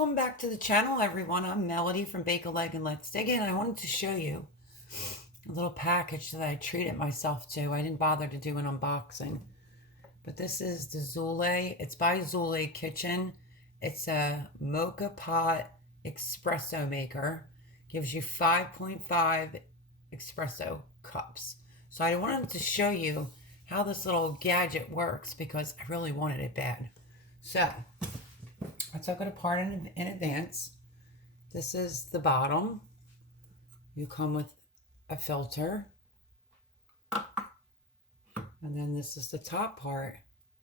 Welcome back to the channel, everyone. I'm Melody from Bake a Leg and Let's Dig In. I wanted to show you a little package that I treated myself to. I didn't bother to do an unboxing, but this is the Zula. It's by Zula Kitchen. It's a Mocha pot espresso maker. Gives you 5.5 espresso cups. So I wanted to show you how this little gadget works because I really wanted it bad. So I took it apart in advance. This is the bottom. You come with a filter. And then this is the top part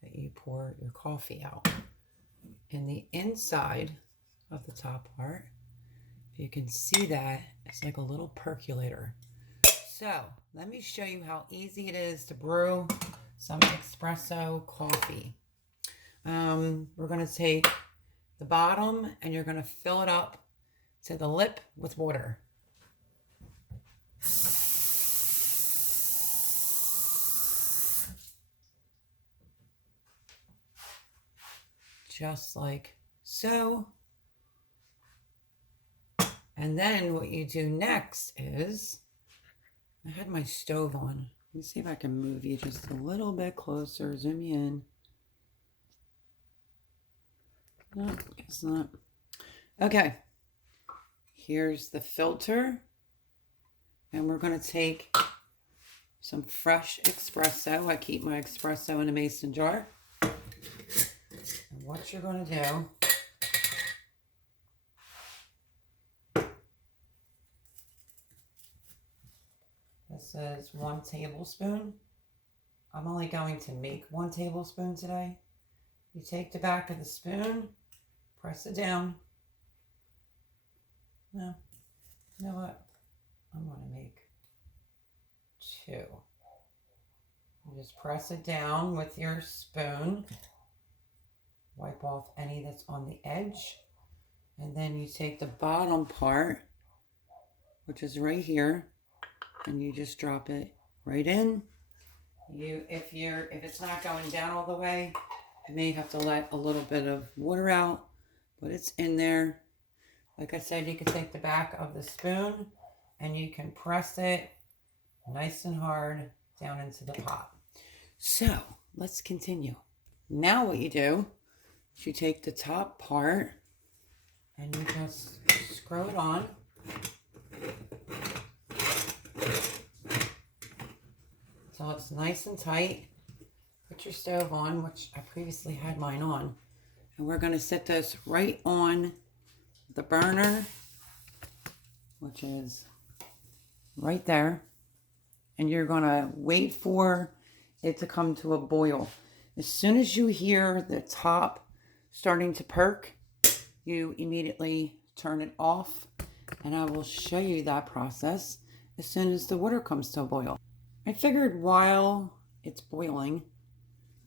that you pour your coffee out. And the inside of the top part, if you can see that, it's like a little percolator. So let me show you how easy it is to brew some espresso coffee. We're going to take the bottom and you're going to fill it up to the lip with water. Just like so. And then what you do next is, I had my stove on. Let me see if I can move you just a little bit closer, zoom you in. No, guess not. Okay, here's the filter, and we're going to take some fresh espresso. I keep my espresso in a mason jar. And what you're going to do, this is 1 tablespoon. I'm only going to make 1 tablespoon today. You take the back of the spoon, press it down. No, you know what? I'm going to make 2. You just press it down with your spoon. Wipe off any that's on the edge. And then you take the bottom part, which is right here, and you just drop it right in. If it's not going down all the way, you may have to let a little bit of water out, but it's in there. Like I said, you can take the back of the spoon and you can press it nice and hard down into the pot. So let's continue. Now what you do is you take the top part and you just screw it on. So it's nice and tight. Put your stove on, which I previously had mine on. And we're going to set this right on the burner, which is right there. And you're going to wait for it to come to a boil. As soon as you hear the top starting to perk, you immediately turn it off. And I will show you that process as soon as the water comes to a boil. I figured while it's boiling,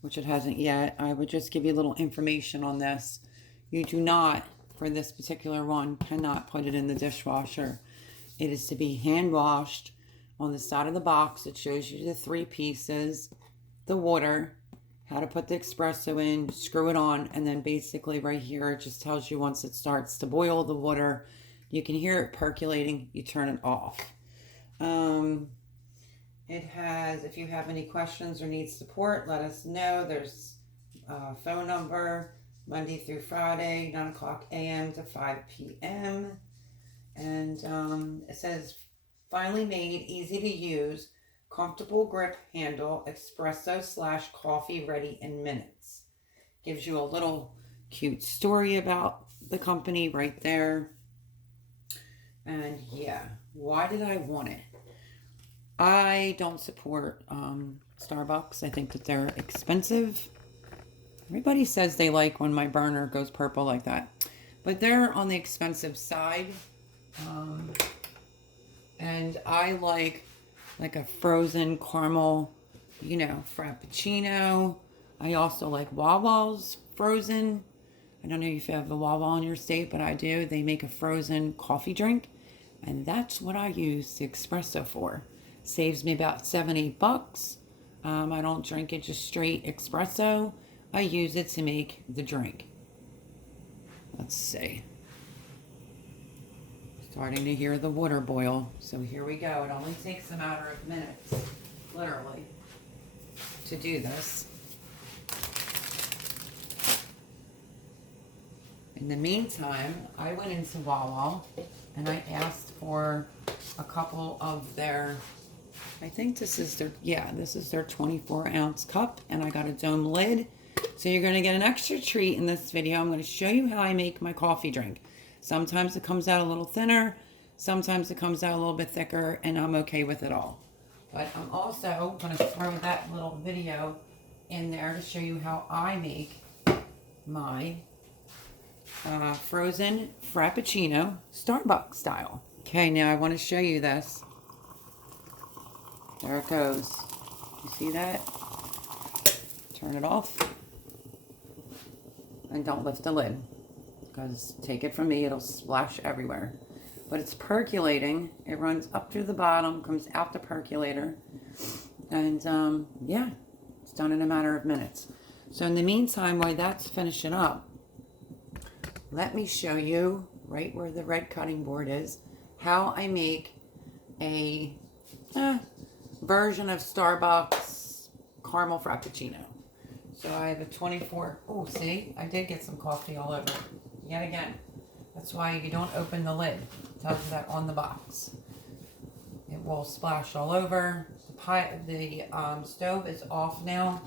which it hasn't yet, I would just give you a little information on this. You do not, for this particular one, cannot put it in the dishwasher. It is to be hand washed. On the side of the box, it shows you the 3 pieces, the water, how to put the espresso in, screw it on, and then basically right here, it just tells you once it starts to boil the water, you can hear it percolating, you turn it off. It has, if you have any questions or need support, let us know. There's a phone number, Monday through Friday, 9 o'clock a.m. to 5 p.m. And it says, finely made, easy to use, comfortable grip handle, espresso/coffee ready in minutes. Gives you a little cute story about the company right there. And yeah, why did I want it? I don't support Starbucks. I think that they're expensive. Everybody says they like when my burner goes purple like that. But they're on the expensive side. And I like a frozen caramel, Frappuccino. I also like Wawa's frozen. I don't know if you have a Wawa in your state, but I do. They make a frozen coffee drink. And that's what I use the espresso for. Saves me about $70. I don't drink it just straight espresso. I use it to make the drink. Let's see. Starting to hear the water boil. So here we go. It only takes a matter of minutes, literally, to do this. In the meantime, I went into Wawa and I asked for a couple of their, I think this is their 24-ounce cup, and I got a dome lid. So you're going to get an extra treat in this video. I'm going to show you how I make my coffee drink. Sometimes it comes out a little thinner, sometimes it comes out a little bit thicker, and I'm okay with it all. But I'm also going to throw that little video in there to show you how I make my frozen Frappuccino, Starbucks style. Okay, now I want to show you this. There it goes. You see that? Turn it off. And don't lift the lid, because take it from me, it'll splash everywhere. But it's percolating. It runs up through the bottom, comes out the percolator, and yeah, it's done in a matter of minutes. So in the meantime, while that's finishing up, let me show you right where the red cutting board is how I make a version of Starbucks Caramel Frappuccino. So I have a 24, oh, see, I did get some coffee all over, yet again. That's why you don't open the lid. It tells you that on the box. It will splash all over. The stove is off now,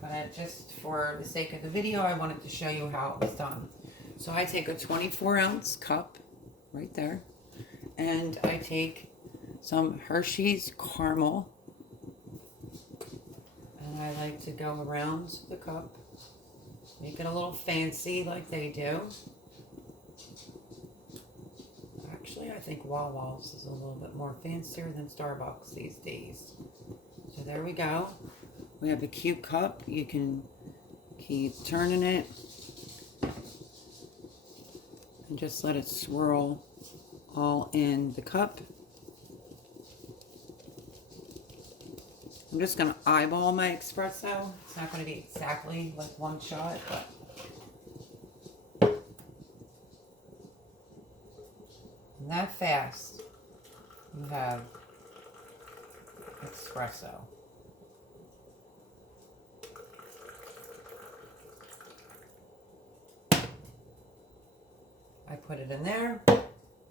but just for the sake of the video, I wanted to show you how it was done. So I take a 24-ounce cup, right there, and I take some Hershey's caramel, and I like to go around the cup, make it a little fancy like they do. Actually, I think Wawa's is a little bit more fancier than Starbucks these days. So there we go. We have a cute cup. You can keep turning it and just let it swirl all in the cup. I'm just going to eyeball my espresso. It's not going to be exactly like one shot, but and that fast you have espresso. I put it in there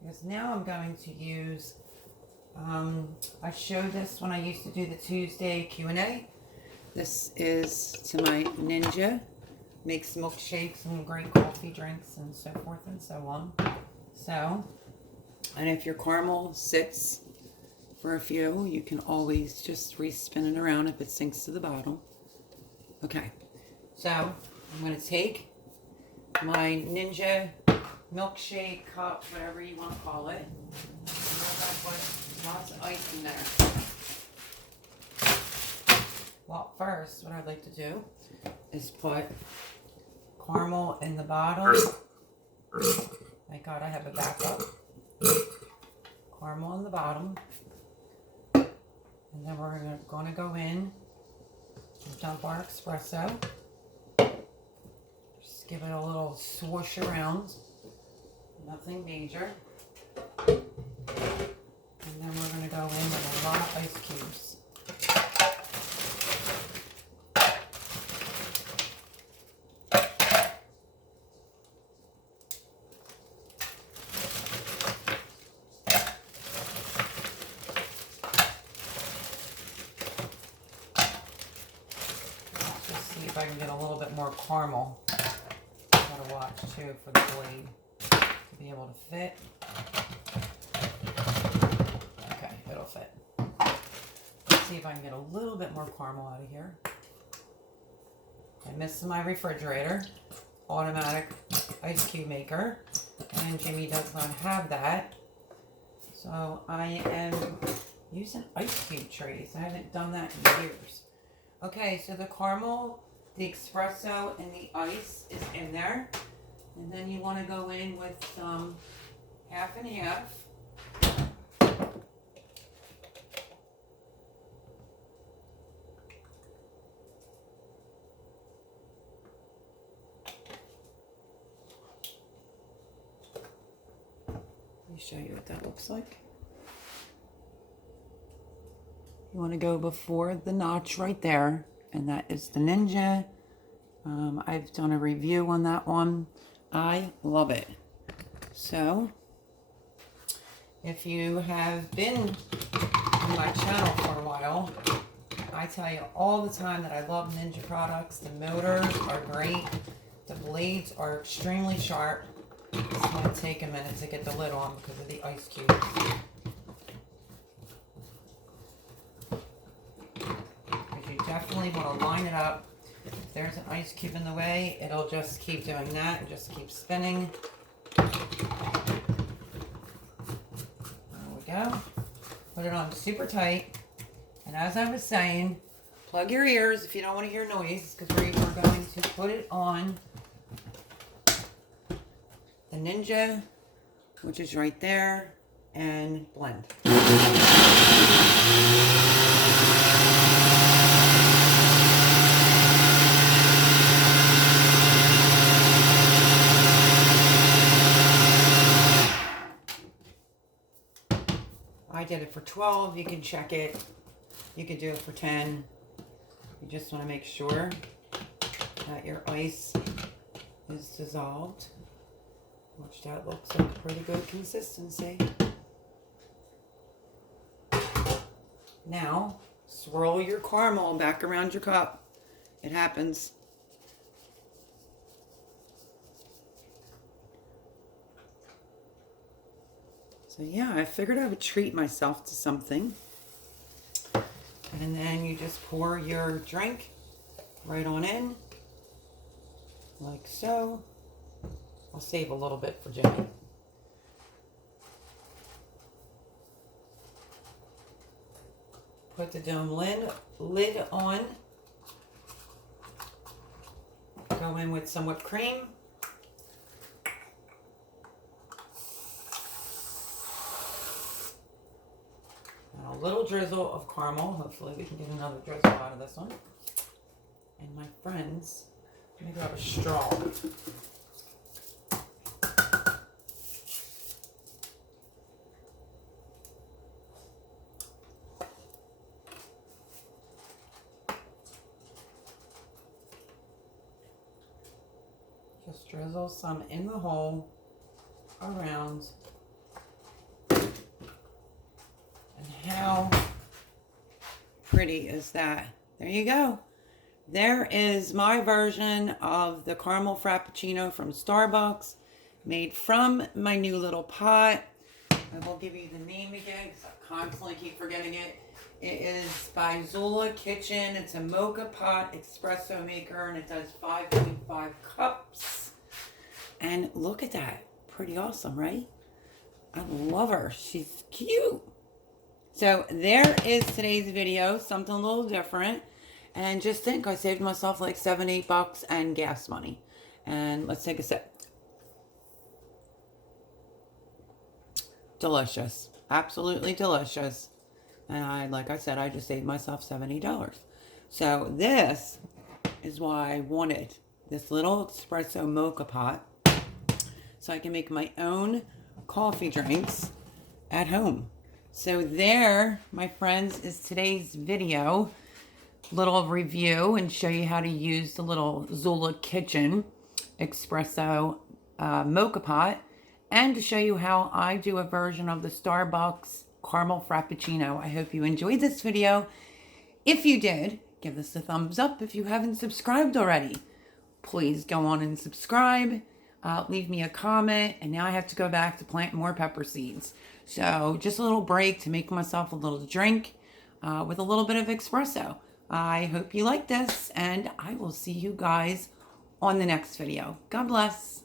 because now I'm going to use I showed this when I used to do the Tuesday Q&A. This is to my Ninja. Makes milkshakes and great coffee drinks and so forth and so on. So, and if your caramel sits for a few, you can always just re-spin it around if it sinks to the bottom. Okay, so I'm going to take my Ninja milkshake cup, whatever you want to call it. Lots of ice in there. Well, first, what I'd like to do is put caramel in the bottom. Thank God I have a backup. Caramel in the bottom. And then we're going to go in and dump our espresso. Just give it a little swoosh around. Nothing major. And then we're going to go in with a lot of ice cubes. Let's just see if I can get a little bit more caramel. I gotta watch too for the blade to be able to fit. It'll fit. Let's see if I can get a little bit more caramel out of here. I missed my refrigerator, automatic ice cube maker, and Jimmy does not have that. So I am using ice cube trays. I haven't done that in years. Okay, so the caramel, the espresso, and the ice is in there. And then you want to go in with some half and half. Let me show you what that looks like. You want to go before the notch right there, and that is the Ninja. I've done a review on that one. I love it. So, if you have been on my channel for a while, I tell you all the time that I love Ninja products. The motors are great. The blades are extremely sharp. It's going to take a minute to get the lid on because of the ice cube. Because you definitely want to line it up. If there's an ice cube in the way, it'll just keep doing that and just keep spinning. There we go. Put it on super tight. And as I was saying, plug your ears if you don't want to hear noise, because we're going to put it on the Ninja, which is right there, and blend. I did it for 12. You can check it. You can do it for 10. You just want to make sure that your ice is dissolved. Which that looks like pretty good consistency. Now, swirl your caramel back around your cup. It happens. So yeah, I figured I would treat myself to something. And then you just pour your drink right on in, like so. I'll save a little bit for Jimmy. Put the dome lid on. Go in with some whipped cream. And a little drizzle of caramel. Hopefully we can get another drizzle out of this one. And my friends, let me grab a straw. Just drizzle some in the hole around. And how pretty is that? There you go. There is my version of the Carmel Frappuccino from Starbucks, made from my new little pot. I will give you the name again because I constantly keep forgetting it. It is by Zula Kitchen. It's a Mocha pot espresso maker, and it does 5.5 cups. And look at that. Pretty awesome, right? I love her. She's cute. So there is today's video. Something a little different. And just think, I saved myself like $7-8 and gas money. And let's take a sip. Delicious. Absolutely delicious. And like I said, I just saved myself $70. So this is why I wanted this little espresso mocha pot, so I can make my own coffee drinks at home. So there, my friends, is today's video. Little review and show you how to use the little Zula Kitchen espresso mocha pot, and to show you how I do a version of the Starbucks Carmel Frappuccino. I hope you enjoyed this video. If you did, give this a thumbs up. If you haven't subscribed already, please go on and subscribe. Leave me a comment. And now I have to go back to plant more pepper seeds. So just a little break to make myself a little drink with a little bit of espresso. I hope you like this, and I will see you guys on the next video. God bless.